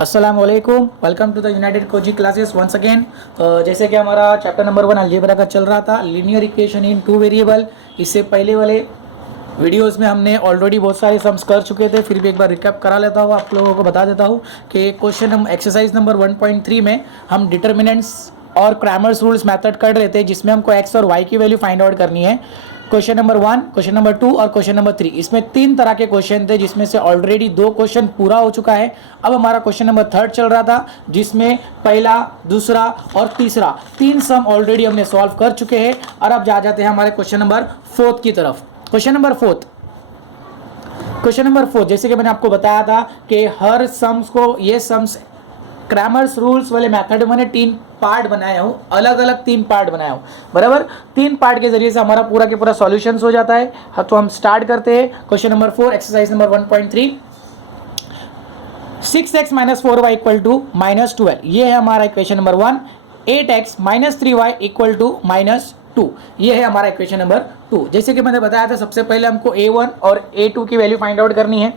अस्सलामुअलैकुम, welcome to the united coaching classes once again. जैसे कि हमारा चैप्टर नंबर 1 अलजेब्रा का चल रहा था, linear equation in two variable. इससे पहले वाले वीडियोस में हमने ऑलरेडी बहुत सारे सम्स कर चुके थे, फिर भी एक बार रिकैप करा लेता हूँ, आप लोगों को बता देता हूँ कि क्वेश्चन हम एक्सरसाइज नंबर 1.3 में हम डिटर्मिनेंट्स और क्रैमर्स रूल्स मेथड कर रहे थे, जिसमें हमको एक्स और वाई की वैल्यू फाइंड आउट करनी है। क्वेश्चन नंबर 1, क्वेश्चन नंबर 2 और क्वेश्चन नंबर 3, इसमें 3 तरह के क्वेश्चन थे, जिसमें से ऑलरेडी 2 क्वेश्चन पूरा हो चुका है। अब हमारा क्वेश्चन नंबर 3 चल रहा था, जिसमें पहला, दूसरा और तीसरा 3 सम ऑलरेडी हमने सॉल्व कर चुके हैं। और अब जा जाते हैं हमारे क्वेश्चन नंबर 4 की तरफ। क्वेश्चन नंबर 4, जैसे कि मैंने आपको बताया था कि हर सम्स को, ये सम्स क्रैमर्स रूल्स वाले मेथड में मैंने 3 पार्ट बनाया हूँ, अलग अलग 3 पार्ट बनाया हूँ, बराबर। 3 पार्ट के जरिए से हमारा पूरा के पूरा सॉल्यूशंस हो जाता है। तो हम स्टार्ट करते हैं question number 4, exercise number 1.3। 6x - 4y = -12, ये है हमारा इक्वेशन नंबर 1। 8x - 3y = -2, ये है हमारा इक्वेशन नंबर 2। जैसे कि मैंने बताया था, सबसे पहले हमको a1 और a2 की वैल्यू फाइंड आउट करनी है।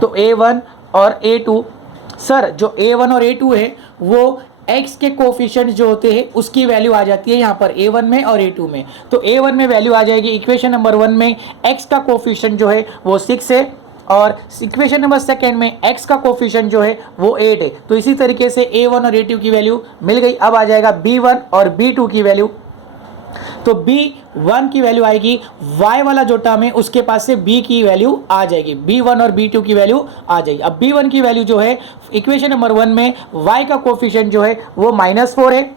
तो a1 और a2, सर जो a1 और a2 है वो x के कोफिशिएंट जो होते हैं उसकी वैल्यू आ जाती है यहाँ पर a1 में और a2 में। तो a1 में वैल्यू आ जाएगी इक्वेशन नंबर 1 में x का कोफिशिएंट जो है वो 6 है, और इक्वेशन नंबर 2 में x का कोफिशिएंट जो है वो 8 है। तो इसी तरीके से a1 और a2 की वैल्यू मिल गई। अब आ जाएगा b1 और b2 की वैल्यू। तो b1 की वैल्यू आएगी, y वाला जो टर्म है उसके पास से b की वैल्यू आ जाएगी, b1 और b2 की वैल्यू आ जाएगी। अब b1 की वैल्यू जो है इक्वेशन नंबर 1 में y का कोफिशिएंट जो है वो -4 है,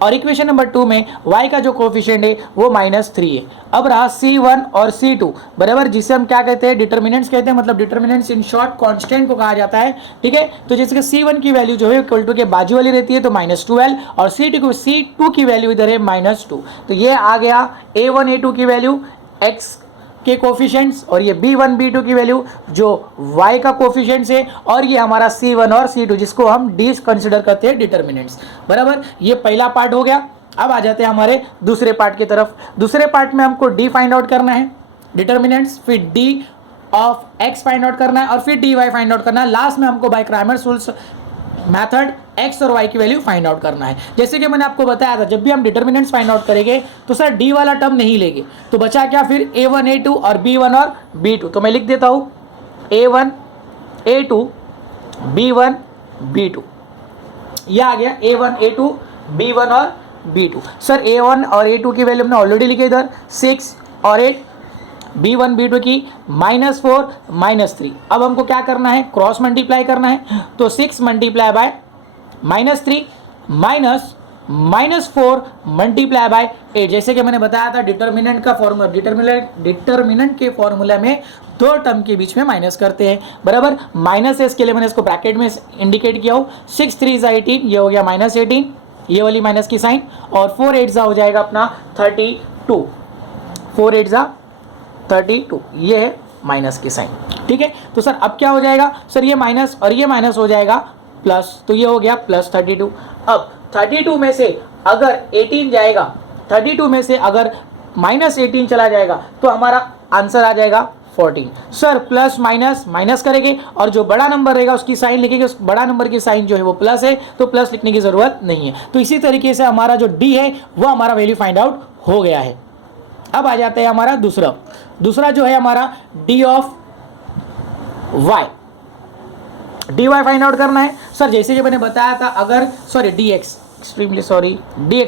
और इक्वेशन नंबर 2 में y का जो कोफिशिएंट है वो -3 है। अब रहा c1 और c2, बराबर, जिसे हम क्या कहते हैं, डिटर्मिनेंट्स कहते हैं। मतलब डिटर्मिनेंट्स इन शॉर्ट कांस्टेंट को कहा जाता है, ठीक है। तो जैसे कि c1 की वैल्यू जो है इक्वल टू के बाजू वाली रहती है, तो -12, और c2 की वैल्यू इधर है -2। तो ये आ गया a1 a2 की वैल्यू x के कोफिशिएंट्स, और ये b1 b2 की वैल्यू जो y का कोफिशिएंट्स है, और ये हमारा c1 और c2 जिसको हम d कंसिडर करते हैं डिटर्मिनेंट्स, बराबर। ये पहला पार्ट हो गया। अब आ जाते हैं हमारे दूसरे पार्ट की तरफ। दूसरे पार्ट में हमको d फाइंड आउट करना है, डिटर्मिनेंट्स, फिर d of x find out करना है, और फिर dy फाइंड आउट करना है। लास्ट में हमको by Cramer's rule method x और y की वैल्यू फाइंड आउट करना है। जैसे कि मैंने आपको बताया था, जब भी हम डिटर्मिनेंट्स फाइंड आउट करेंगे तो सर d वाला टर्म नहीं लेंगे, तो बचा क्या फिर a1 a2 और b1 और b2। तो मैं लिख देता हूँ a1 a2 b1 b2, यह आ गया a1 a2 b1 और b2। सर a1 और a2 की वैल्यू हमने ऑलरेडी लिखी इधर 6 और 8, b1 b2 की -4 -3। अब हमको क्या करना है, क्रॉस मल्टीप्लाई करना है। तो 6 मल्टीप्लाई बाय -3 -4 मल्टीप्लाई बाय 8। जैसे कि मैंने बताया था डिटर्मिनेंट का फॉर्मूला, डिटर्मिनेंट के फॉर्मूला में 2 टर्म के बीच में माइनस करते हैं, बराबर। माइनस है, इसके लिए मैंने इसको ब्रैकेट में इंडिकेट किया हो। 6 3 18, ये हो गया -18, ये वाली माइनस की साइन, और 4 8 हो जाएगा अपना 32, 4 8 32, ये है माइनस की साइन, ठीक है। तो सर अब क्या हो जाएगा, सर ये माइनस और ये माइनस हो जाएगा प्लस, तो ये हो गया +32। अब 32 में से अगर 18 जाएगा, 32 में से अगर -18 चला जाएगा तो हमारा आंसर आ जाएगा 14। सर प्लस माइनस माइनस करेंगे, और जो बड़ा नंबर रहेगा उसकी साइन लिखेंगे, उस बड़ा नंबर की साइन जो है वो प्लस है, तो प्लस लिखने की जरूरत नहीं है। तो इसी तरीके से हमारा जो डी है वो हमारा वैल्यू फाइंड आउट हो गया है। अब आ जाते हैं हमारा दूसरा जो है हमारा D of y, dy find out करना है। सर जैसे कि मैंने बताया था, अगर सॉरी dx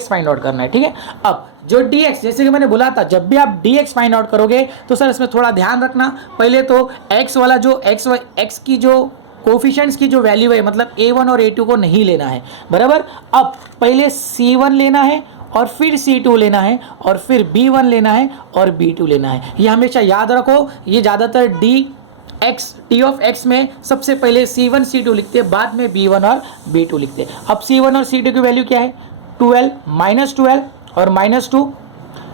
फाइंड आउट करना है, ठीक है। अब जो dx, जैसे कि मैंने बोला था, जब भी आप dx फाइंड आउट करोगे तो सर इसमें थोड़ा ध्यान रखना। पहले तो x वाला जो x की जो कोफिशिएंट्स की जो वैल्यू है, मतलब a1 और a2 को नहीं लेना है, बराबर। अब पहले c1 लेना है, और फिर c2 लेना है, और फिर b1 लेना है, और b2 लेना है। ये हमेशा याद रखो। ये ज़्यादातर डी ऑफ x में सबसे पहले c1 c2 लिखते हैं, बाद में b1 और b2 लिखते हैं। अब c1 और c2 की वैल्यू क्या है, 12 -12 और -2।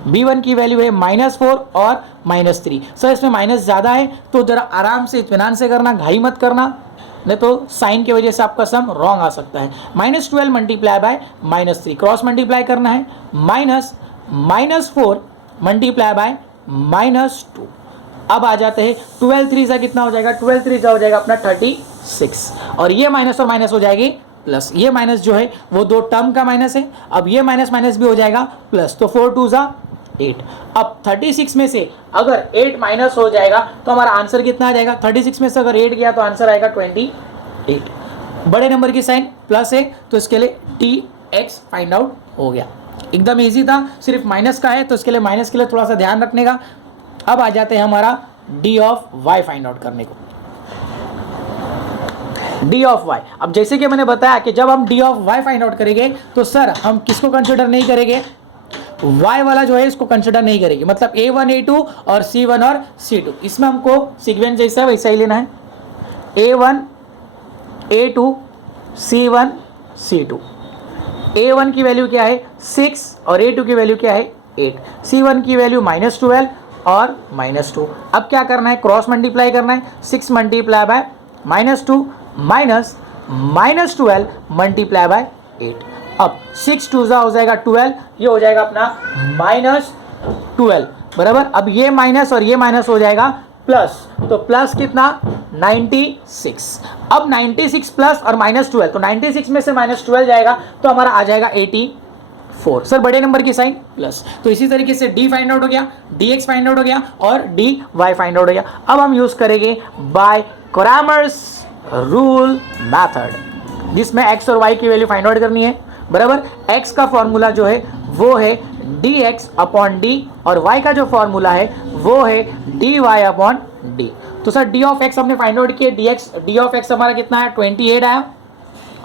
b1 की वैल्यू है -4 और -3। सर इसमें माइनस ज़्यादा है, तो ज़रा आराम से इत्मीनान से करना, घाई मत करना, नहीं तो साइन की वजह से आपका सम रॉन्ग आ सकता है। -12 मल्टीप्लाई बाय -3, क्रॉस मल्टीप्लाई करना है, -4 मल्टीप्लाई बाय -2। अब आ जाते हैं 12 3 कितना हो जाएगा, 12 3 हो जाएगा अपना 36। 6 और ये माइनस और माइनस हो जाएगी प्लस, ये माइनस जो है वो दो टर्म का माइनस है, अब ये माइनस माइनस भी हो जाएगा प्लस, तो 4 2 जा 8। अब 36 में से अगर 8 माइनस हो जाएगा तो हमारा आंसर कितना आ जाएगा, 36 में से अगर 8 गया तो आंसर आएगा 28। बड़े नंबर की साइन प्लस है तो इसके लिए dx फाइंड आउट हो गया, एकदम इजी था, सिर्फ माइनस का है तो इसके लिए माइनस के लिए थोड़ा सा ध्यान रखने का। अब आ जाते हैं हमारा d of y find out करने को। d ऑफ y, अब जैसे कि मैंने बताया कि जब हम d of y find out करेंगे तो सर हम किसको कंसिडर नहीं करेंगे, y वाला जो है इसको कंसिडर नहीं करेंगे, मतलब a1 a2 और c1 और c2, इसमें हमको सीक्वेंस जैसा है वैसा ही लेना है, a1 a2 c1 c2। a1 की वैल्यू क्या है 6 और a2 की वैल्यू क्या है 8, c1 की वैल्यू -12 और -2। अब क्या करना है, क्रॉस मल्टीप्लाई करना है, 6 multiply by -2 minus -12 multiply by 8। अब 6 2 हो जाएगा 12, ये हो जाएगा अपना -12 बराबर। अब ये माइनस और ये माइनस हो जाएगा प्लस, तो प्लस कितना 96। अब 96 प्लस और -12, तो 96 में से -12 जाएगा तो हमारा आ जाएगा 84। सर बड़े नंबर की साइन प्लस, तो इसी तरीके से d फाइंड आउट हो गया, dx फाइंड आउट हो गया और dy फाइंड आउट हो गया। अब हम यूज करेंगे बाय क्रैमर्स रूल मेथड, जिसमें x और y की वैल्यू फाइंड आउट करनी है बराबर। x का फॉर्मूला जो है वो है dx अपॉन d और y का जो फॉर्मूला है वो है dy अपॉन d। तो सर d ऑफ x हमने फाइंड आउट किया, d ऑफ x हमारा कितना है 28 आया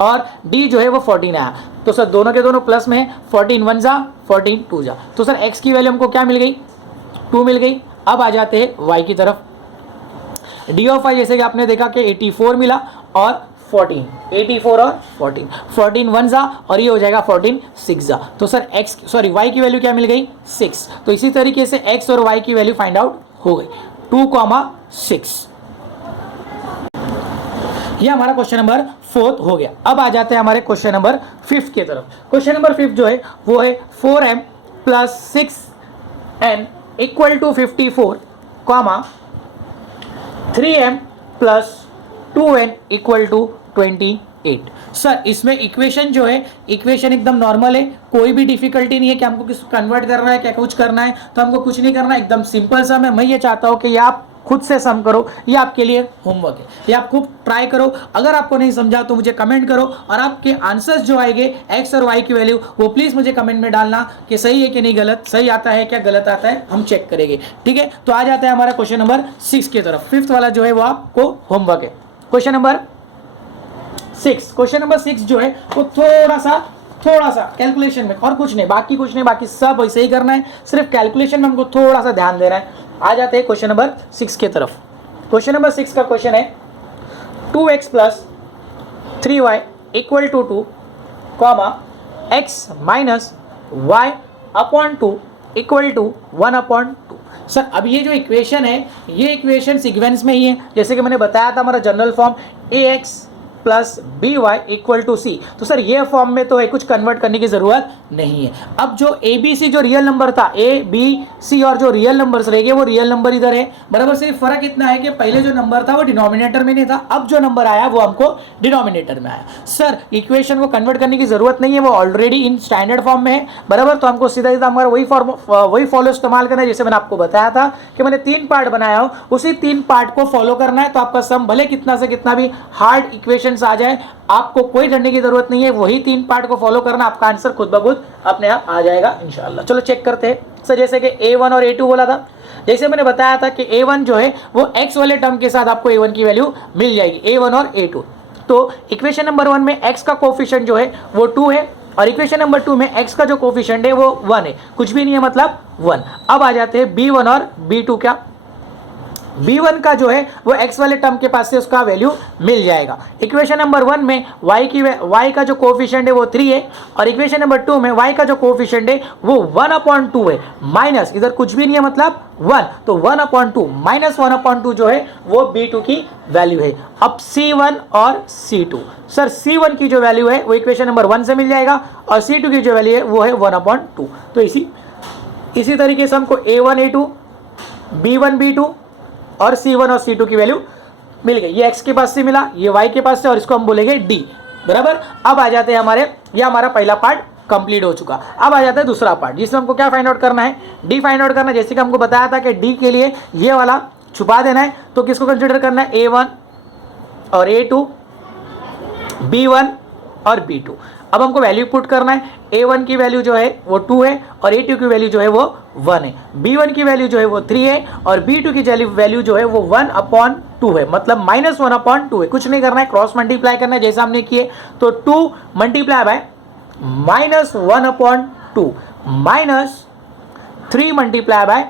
और d जो है वो 14 आया, तो सर दोनों के दोनों प्लस में है, 14 1 जा 14 2 जा, तो सर x की वैल्यू हमको क्या मिल गई 2 मिल गई। अब आ जाते हैं y की तरफ, d ऑफ y जैसे कि आपने देखा कि 84 मिला और 14, 84 और 14 1 जा और ये हो जाएगा 14 6 जा, तो सर y की वैल्यू क्या मिल गई 6। तो इसी तरीके से x और y की वैल्यू फाइंड आउट हो गई 2,6। ये हमारा क्वेश्चन नंबर 4 हो गया। अब आ जाते हैं हमारे क्वेश्चन नंबर 5 की तरफ। क्वेश्चन नंबर 5 जो है वो है 4m plus 6n equal to 54 comma 3m plus 2n equal to 28। Sir इसमें इक्वेशन जो है, इक्वेशन एकदम नॉर्मल है, कोई भी डिफिकल्टी नहीं है कि हमको किस कन्वर्ट करना है क्या कुछ करना है, तो हमको कुछ नहीं करना है, एकदम सिंपल सम है। मैं ये चाहता हूँ कि ये आप खुद से सम करो, ये आपके लिए होमवर्क है, ये आप खूब ट्राई करो। अगर आपको नहीं समझा तो मुझे कमेंट करो और आपके आंसर्स जो आएंगे एक्स और वाई की वैल्यू वो प्लीज़ मुझे कमेंट में डालना कि सही है कि नहीं गलत, सही आता है क्या गलत आता है, हम चेक करेंगे, ठीक है। तो आ जाता है हमारा क्वेश्चन नंबर 6 की तरफ। 5th वाला जो है वो आपको होमवर्क है। क्वेश्चन नंबर 6 जो है वो थोड़ा सा कैलकुलेशन में, और कुछ नहीं, बाकी कुछ नहीं, बाकी सब वैसे ही करना है, सिर्फ कैलकुलेशन में हमको थोड़ा सा ध्यान देना है। आ जाते हैं क्वेश्चन नंबर 6 की तरफ। क्वेश्चन नंबर 6 का क्वेश्चन है 2x plus 3y equal to 2 comma x minus y upon 2 equal to 1 upon 2। Sir अब ये जो इक्वेशन है ये इक्वेशन सीक्वेंस में ही है, जैसे कि मैंने बताया था हमारा general form ax plus B Y equal to C. तो सर ये फॉर्म में तो है, कुछ कन्वर्ट करने की जरूरत नहीं है। अब जो ए बी सी जो रियल नंबर था, ए बी सी और जो रियल नंबर्स रहेंगे वो रियल नंबर इधर है बराबर। सिर्फ फर्क इतना है कि पहले जो नंबर था वो डिनोमिनेटर में नहीं था, अब जो नंबर आया वो हमको डिनोमिनेटर में आया। सर इक्वेशन को कन्वर्ट करने की जरूरत नहीं है, वो ऑलरेडी इन स्टैंडर्ड फॉर्म में है बराबर। तो हमको सीधा सीधा हमारा वही फॉलो इस्तेमाल करना है, जैसे मैंने आपको बताया था कि मैंने 3 पार्ट बनाया हो, उसी 3 पार्ट को फॉलो करना है। तो आपका सम भले कितना से कितना भी हार्ड इक्वेशन आ जाए, आपको कोई डरने की जरूरत नहीं है, वही 3 पार्ट को फॉलो करना, आपका आंसर खुद ब खुद अपने आप आ जाएगा इंशाल्लाह। चलो चेक करते हैं। सर जैसे कि a1 और a2 बोला था, जैसे मैंने बताया था कि a1 जो है वो x वाले टर्म के साथ आपको a1 की वैल्यू मिल जाएगी, a1 और a2। तो इक्वेशन नंबर 1 में x का कोफिशिएंट जो है वो 2 है और इक्वेशन नंबर 2 में x का जो कोफिशिएंट है वो 1 है, कुछ भी नहीं है मतलब 1। अब आ जाते हैं b1 और b2। क्या b1 का जो है वो x वाले टर्म के पास से उसका वैल्यू मिल जाएगा। इक्वेशन नंबर 1 में y का जो कोफिशिएंट है वो 3 है और इक्वेशन नंबर 2 में y का जो कोफिशिएंट है वो 1/2 है, माइनस इधर कुछ भी नहीं है मतलब 1, तो 1/2 माइनस 1/2 जो है वो b2 की वैल्यू है। अब c1 और c2, सर c1 की जो वैल्यू है वो इक्वेशन नंबर 1 से मिल जाएगा और c2 की जो वैल्यू है वो है 1/2। तो इसी तरीके से हमको a1 a2 b1 b2 और c1 और c2 की वैल्यू मिल गई, ये x के पास से मिला, ये y के पास से, और इसको हम बोलेंगे d, बराबर। अब आ जाते हैं हमारे, ये हमारा पहला पार्ट कंप्लीट हो चुका। अब आ जाता है दूसरा पार्ट जिसमें हमको क्या फाइंड आउट करना है, d फाइंड आउट करना है। जैसे कि हमको बताया था कि d के लिए ये वाला छुपा देना है, तो किसको कंसिडर करना है, a1 और a2, b1 और b2। अब हमको वैल्यू पुट करना है, a1 की वैल्यू जो है वो 2 है और a2 की वैल्यू जो है वो 1 है, b1 की वैल्यू जो है वो 3 है और b2 की वैल्यू जो है वो 1/2 है, मतलब -1/2 है। कुछ नहीं करना है, क्रॉस मल्टीप्लाई करना है जैसा हमने किए। तो 2 मल्टीप्लाई बाय -1/2 -3 मल्टीप्लाई बाय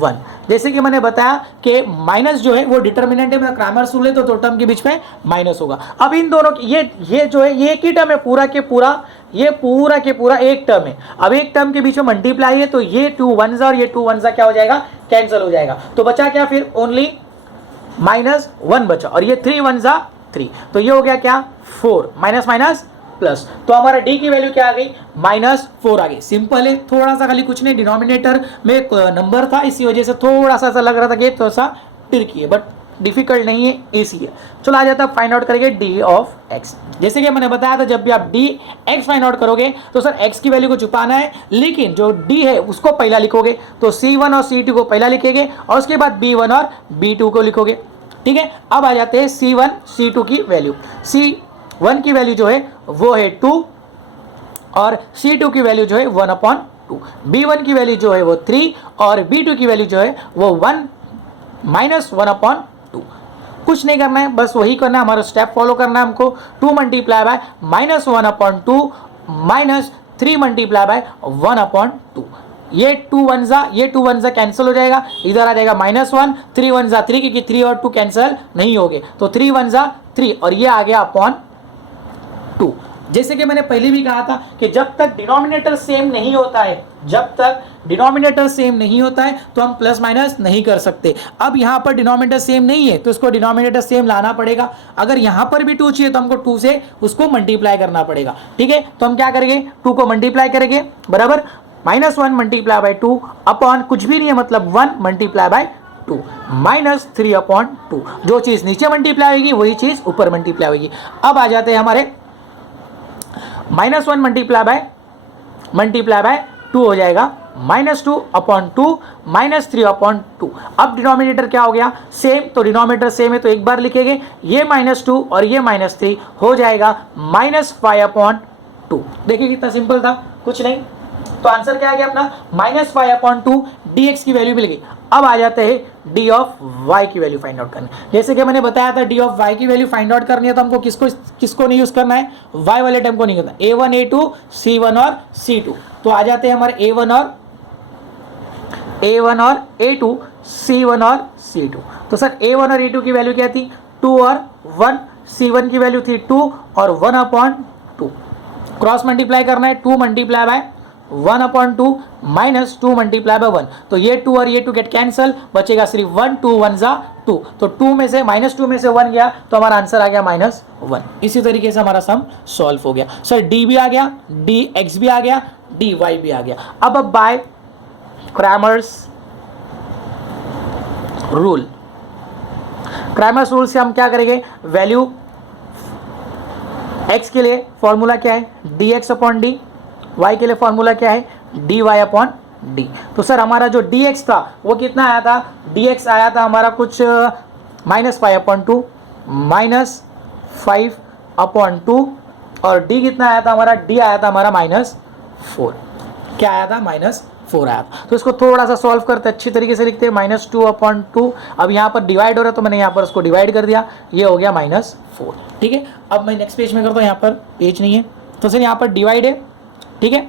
1। जैसे कि मैंने बताया कि माइनस जो है वो डिटर्मिनेंट है, क्रैमर्स रूल है, तो दो टर्म के बीच में माइनस होगा। अब इन दोनों की ये जो है ये एक ही टर्म है, पूरा के पूरा, ये पूरा के पूरा एक टर्म है। अब एक टर्म के बीच में मल्टीप्लाई है, तो ये 2 1 और ये 2 1 क्या हो जाएगा, कैंसिल हो जाएगा। तो बचा क्या फिर, ओनली -1 बचा, और ये 3 1 3, तो ये हो गया क्या, 4 माइनस माइनस प्लस। तो हमारा d की वैल्यू क्या आ गई, -4 आ गई। सिंपल है, थोड़ा सा खाली कुछ नहीं, डिनोमिनेटर में एक नंबर था, इसी वजह से थोड़ा सा ऐसा लग रहा था कि थोड़ा सा ट्रिकी है, बट डिफिकल्ट नहीं है, इजी है। चलो आ जाता है, फाइंड आउट करेंगे d ऑफ x। जैसे कि मैंने बताया था, जब भी आप dx फाइंड आउट करोगे तो सर x की वैल्यू को छुपाना है, लेकिन जो d है उसको पहला लिखोगे, तो c1 और c2 को पहला लिखेंगे और उसके बाद b1 और b2 को लिखोगे, ठीक है। अब आ जाते हैं c1 c2 की वैल्यू। c1 की वैल्यू जो है वो है 2 और c2 की वैल्यू जो है 1/2, b1 की वैल्यू जो है वो 3 और b2 की वैल्यू जो है वो 1 -1/2। कुछ नहीं करना है, बस वही करना है, हमारा स्टेप फॉलो करना है हमको। 2 मल्टीप्लाई बाय -1/2 -3 मल्टीप्लाई बाय 1/2। ये 2 1 कैंसिल हो जाएगा, इधर आ जाएगा -1, 3 1 3, क्योंकि 3 और 2 कैंसिल नहीं होंगे, तो 3 1 3 और ये आ गया /2। जैसे कि मैंने पहले भी कहा था कि जब तक डिनोमिनेटर सेम नहीं होता है, तो हम प्लस माइनस नहीं कर सकते। अब यहाँ पर डिनोमिनेटर सेम नहीं है, तो इसको डिनोमिनेटर सेम लाना पड़ेगा। अगर यहाँ पर भी 2 चाहिए तो हमको 2 से उसको मल्टीप्लाई करना पड़ेगा, ठीक है। तो हम क्या करेंगे, 2 को मल्टीप्लाई करेंगे, बराबर, -1 मल्टीप्लाई बाय 2 अपॉन कुछ भी नहीं है, मतलब 1 मल्टीप्लाई बाय 2 -3/2। जो चीज नीचे मल्टीप्लाई होगी वही चीज ऊपर मल्टीप्लाई होगी। अब आ जाते हैं हमारे -1 मल्टीप्लाई बाय 2 हो जाएगा -2/2 -3/2। अब डिनोमिनेटर क्या हो गया, सेम, तो डिनोमिनेटर सेम है तो एक बार लिखेंगे, ये -2 और ये -3 हो जाएगा -5/2। देखिए कितना सिंपल था, कुछ नहीं। तो आंसर क्या आ गया अपना, -5/2 dx की वैल्यू मिल गई। अब आ जाते हैं d ऑफ y की वैल्यू फाइंड आउट करने। जैसे कि मैंने बताया था, d ऑफ y की वैल्यू फाइंड आउट करनी है तो हमको किसको नहीं यूज करना है, y वाले टर्म को नहीं करना, a1 a2 c1 और c2। तो आ जाते हैं हमारे a1 और a2 c1 और c2। तो सर a1 और a2 की वैल्यू क्या थी, 2 और 1, c1 की वैल्यू थी 2 और 1/2। क्रॉस मल्टीप्लाई करना है, 2 मल्टीप्लाई बाय 1/2 -2 मल्टीप्लाई बाय 1, तो ये 2 और ये 2 गेट कैंसल, बचेगा सिर्फ 1, 2 1 2। तो 2 में से -2 में से 1 गया, तो हमारा आंसर आ गया -1। इसी तरीके से हमारा सम सॉल्व हो गया। सर d भी आ गया, dx भी आ गया, dy भी आ गया। अब बाय क्रैमर्स रूल से हम क्या करेंगे, वैल्यू x के लिए फॉर्मूला क्या है, dx/d, y के लिए फॉर्मूला क्या है, dy/d। तो सर हमारा जो dx था वो कितना आया था, dx आया था हमारा कुछ -5/2 -5/2 और d कितना आया था हमारा, d आया था हमारा -4। क्या आया था, -4 आया था। तो इसको थोड़ा सा सॉल्व करते अच्छी तरीके से लिखते हैं, -2/2। अब यहाँ पर डिवाइड हो रहा है तो मैंने यहाँ पर उसको डिवाइड कर दिया, ये हो गया -4, ठीक है। अब मैं नेक्स्ट पेज में करता हूँ, यहाँ पर पेज नहीं है, तो सर यहाँ पर डिवाइड है, ठीक है।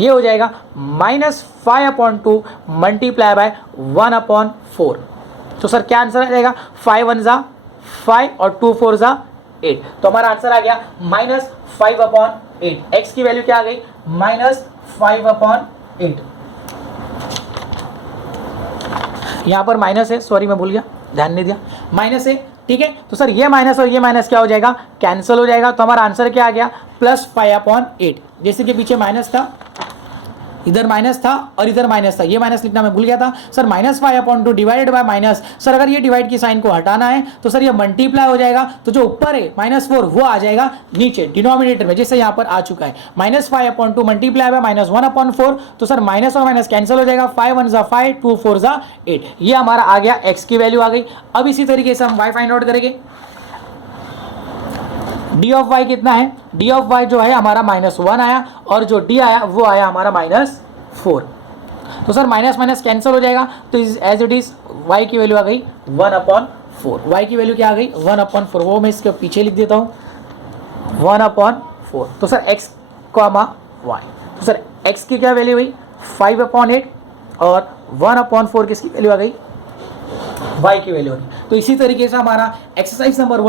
ये हो जाएगा -5/2 मल्टीप्लाई बाय 1/4। तो सर क्या आंसर आ जाएगा, 5 1 5 और 2 4 8। तो हमारा आंसर आ गया -5/8। x की वैल्यू क्या आ गई, -5/8। यहां पर माइनस है, सॉरी मैं भूल गया, ध्यान नहीं दिया, माइनस है, ठीक है। तो सर ये माइनस और ये माइनस क्या हो जाएगा, कैंसिल हो जाएगा। तो हमारा आंसर क्या आ गया, +5/8। जैसे कि पीछे माइनस था, इधर माइनस था और इधर माइनस था, ये माइनस लिखना मैं भूल गया था sir. -5/2 divided by minus, sir अगर ये डिवाइड की साइन को हटाना है तो सर ये मल्टीप्लाई हो जाएगा, तो जो ऊपर है -4 वो आ जाएगा नीचे डिनोमिनेटर में, जैसे यहाँ पर आ चुका है। -5/2 मल्टीप्लाई बाय -1/4, तो सर माइनस और माइनस कैंसिल हो जाएगा, 5 1 ज़ा 5, 2 4 ज़ा 8, ये हमारा आ गया x की वैल्यू आ गई। अब इसी तरीके से हम y फाइंड आउट करेंगे। डी ऑफ वाई कितना है, डी ऑफ वाई जो है हमारा -1 आया और जो डी आया वो आया हमारा -4, तो सर माइनस माइनस कैंसिल हो जाएगा, तो एज इट इज y की वैल्यू आ गई 1/4। y की वैल्यू क्या आ गई 1/4, वो मैं इसके पीछे लिख देता हूँ 1/4। तो सर x कॉमा y, तो सर x की क्या वैल्यू हुई 5/8 और 1/4 किसकी वैल्यू आ गई y की वैल्यू आ गई। तो इसी तरीके से हमारा एक्सरसाइज नंबर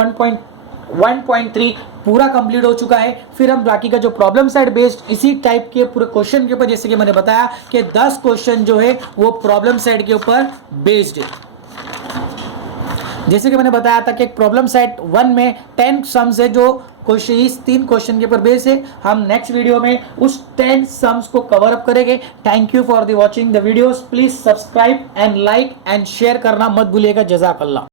1.3 पूरा कंप्लीट हो चुका है। फिर हम बाकी का जो प्रॉब्लम सेट बेस्ड इसी टाइप के पूरे क्वेश्चन के ऊपर, जैसे कि मैंने बताया कि 10 क्वेश्चन जो है वो प्रॉब्लम सेट के ऊपर बेस्ड है। जैसे कि मैंने बताया था कि एक प्रॉब्लम सेट 1 में 10 सम्स है जो क्वेश्चन इस 3 क्वेश्चन के ऊपर बेस्ड है। हम नेक्स्ट वीडियो में उस 10 सम्स को कवर अप करेंगे। Thank you for the watching the videos, please subscribe and like and share करना मत भूलिएगा। जज़ाकल्लाह।